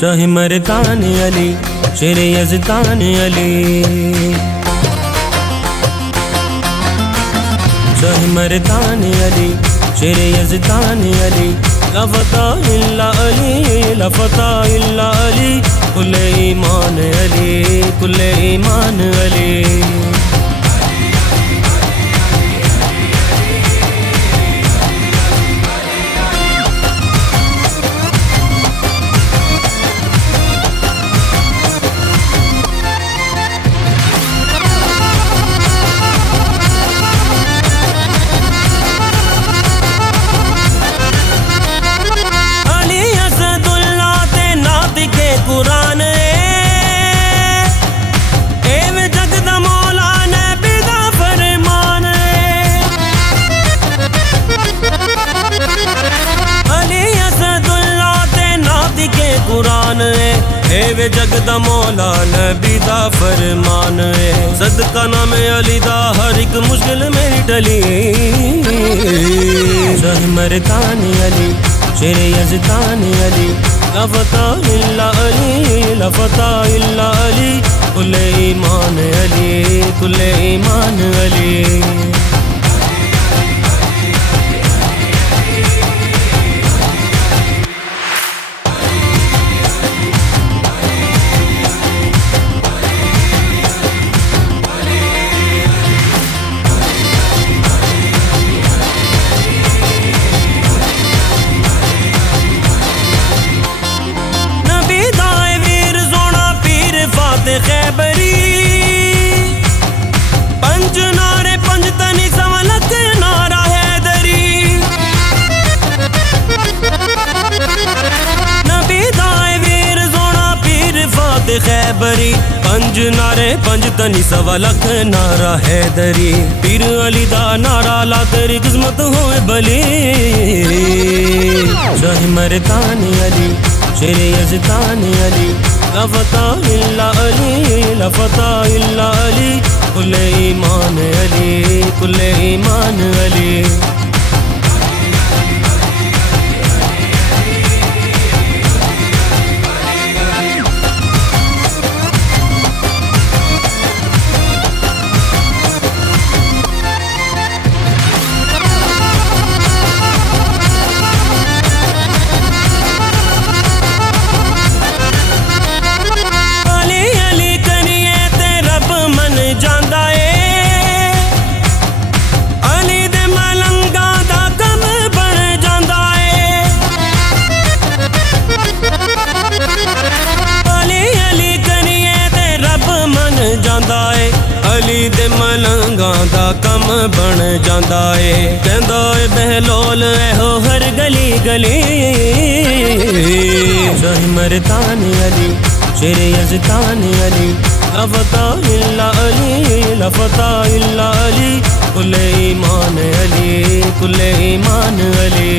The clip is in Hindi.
शाह मर्दान अली, शेर यज़दान अली। शाह मर्दान अली, शेर यज़दान अली। ला फता इल्ला अली, ला फता इल्ला अली। कुल्ले ईमान अली, कुल्ले ईमान अली। वे जगदा मौला नबी दा फरमान है। सदका नाम अली दा हर एक मुश्किल मेरी टली। शाह मर्दान अली, शेर यज़दान अली। ला फता इल्ला अली, ला फता इल्ला अली। कुल्ले ईमान अली, कुल्ले ईमान अली। खैबरी पंज नारे पंज तनी सवलत नारा हैदरी। नबी दाए वीर सोना पीर फाते खैबरी। पंज नारे पंज तनी सवलत नारा हैदरी। पीर अली दा नारा ला तेरी किस्मत होए भली। शाह मर्दान अली, शेर यज़दान अली। ला फता इल्ला अली, ला फता इल्ला अली। कुल्ले ईमान अली, कुल्ले ईमान अली। अली दे मलंगा दा कम बन जांदा है। कहंदा ए बहलोल एहो हर गली गली। शाह मर्दान अली, शेर यज़दान अली। ला फता इल्ला अली, ला फता इल्ला अली। कुल्ले ईमान अली, कुल्ले ईमान अली।